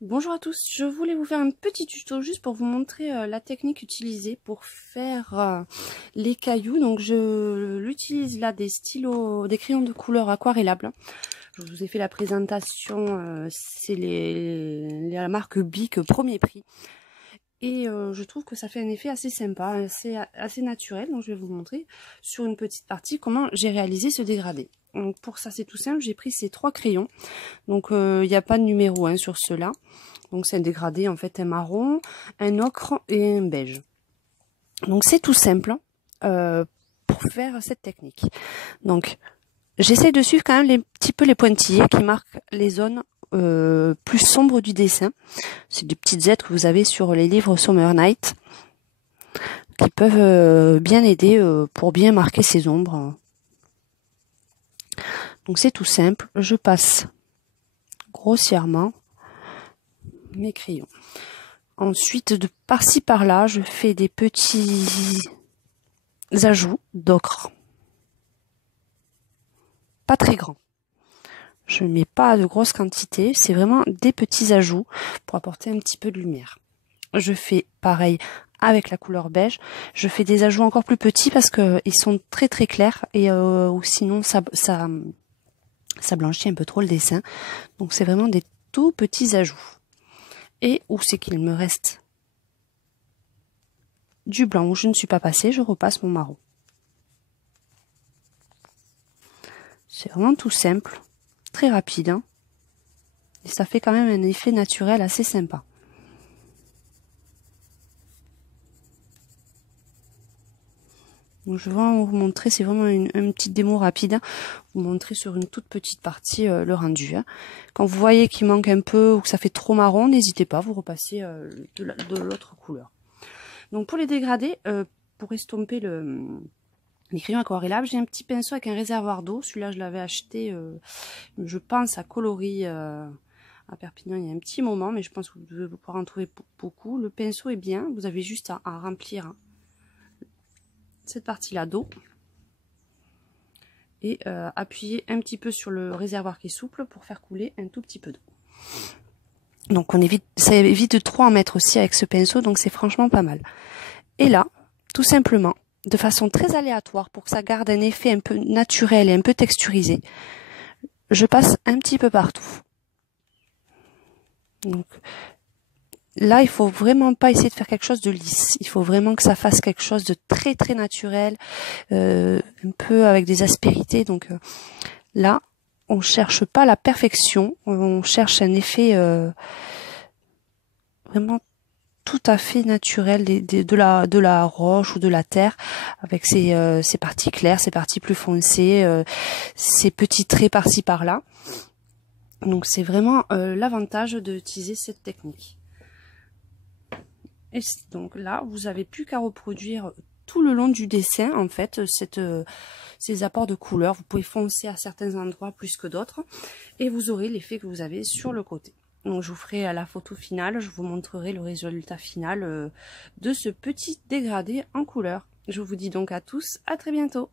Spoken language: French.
Bonjour à tous, je voulais vous faire un petit tuto juste pour vous montrer la technique utilisée pour faire les cailloux. Donc je l'utilise là des stylos, des crayons de couleur aquarellables. Je vous ai fait la présentation, c'est la marque Bic Premier Prix. Et je trouve que ça fait un effet assez sympa, assez naturel. Donc je vais vous montrer sur une petite partie comment j'ai réalisé ce dégradé. Donc pour ça c'est tout simple, j'ai pris ces 3 crayons. Donc il n'y a pas de numéro sur ceux-là. Donc c'est un dégradé en fait, un marron, un ocre et un beige. Donc c'est tout simple pour faire cette technique. Donc j'essaie de suivre quand même les petit peu les pointillés qui marquent les zones plus sombres du dessin. C'est des petites aides que vous avez sur les livres Summer Night qui peuvent bien aider pour bien marquer ces ombres. Donc c'est tout simple, je passe grossièrement mes crayons. Ensuite, de par-ci par-là, je fais des petits ajouts d'ocre. Pas très grands. Je ne mets pas de grosses quantités, c'est vraiment des petits ajouts pour apporter un petit peu de lumière. Je fais pareil avec la couleur beige. Je fais des ajouts encore plus petits parce que ils sont très très clairs et ou sinon ça blanchit un peu trop le dessin. Donc c'est vraiment des tout petits ajouts. Et où c'est qu'il me reste du blanc où je ne suis pas passée, je repasse mon marron. C'est vraiment tout simple, très rapide, hein, et ça fait quand même un effet naturel assez sympa. Donc je vais vous montrer, c'est vraiment une petite démo rapide, hein, vous montrer sur une toute petite partie le rendu. Hein. Quand vous voyez qu'il manque un peu ou que ça fait trop marron, n'hésitez pas, vous repassez de l'autre couleur. Donc pour les dégradés, pour estomper les crayons aquarellables, j'ai un petit pinceau avec un réservoir d'eau. Celui-là, je l'avais acheté, je pense, à coloris à Perpignan il y a un petit moment, mais je pense que vous devez pouvoir en trouver beaucoup. Le pinceau est bien, vous avez juste à remplir cette partie-là d'eau et appuyer un petit peu sur le réservoir qui est souple pour faire couler un tout petit peu d'eau. Donc ça évite de trop en mettre aussi avec ce pinceau, donc c'est franchement pas mal. Et là, tout simplement, de façon très aléatoire pour que ça garde un effet un peu naturel et un peu texturisé, je passe un petit peu partout. Donc là, il faut vraiment pas essayer de faire quelque chose de lisse. Il faut vraiment que ça fasse quelque chose de très très naturel, un peu avec des aspérités. Donc là, on cherche pas la perfection, on cherche un effet vraiment tout à fait naturel de la roche ou de la terre, avec ses parties claires, ses parties plus foncées, ces petits traits par-ci par-là. Donc c'est vraiment l'avantage d'utiliser cette technique. Et donc là, vous n'avez plus qu'à reproduire tout le long du dessin, en fait, ces apports de couleurs. Vous pouvez foncer à certains endroits plus que d'autres, et vous aurez l'effet que vous avez sur le côté. Donc je vous ferai à la photo finale, je vous montrerai le résultat final de ce petit dégradé en couleur. Je vous dis donc à tous, à très bientôt.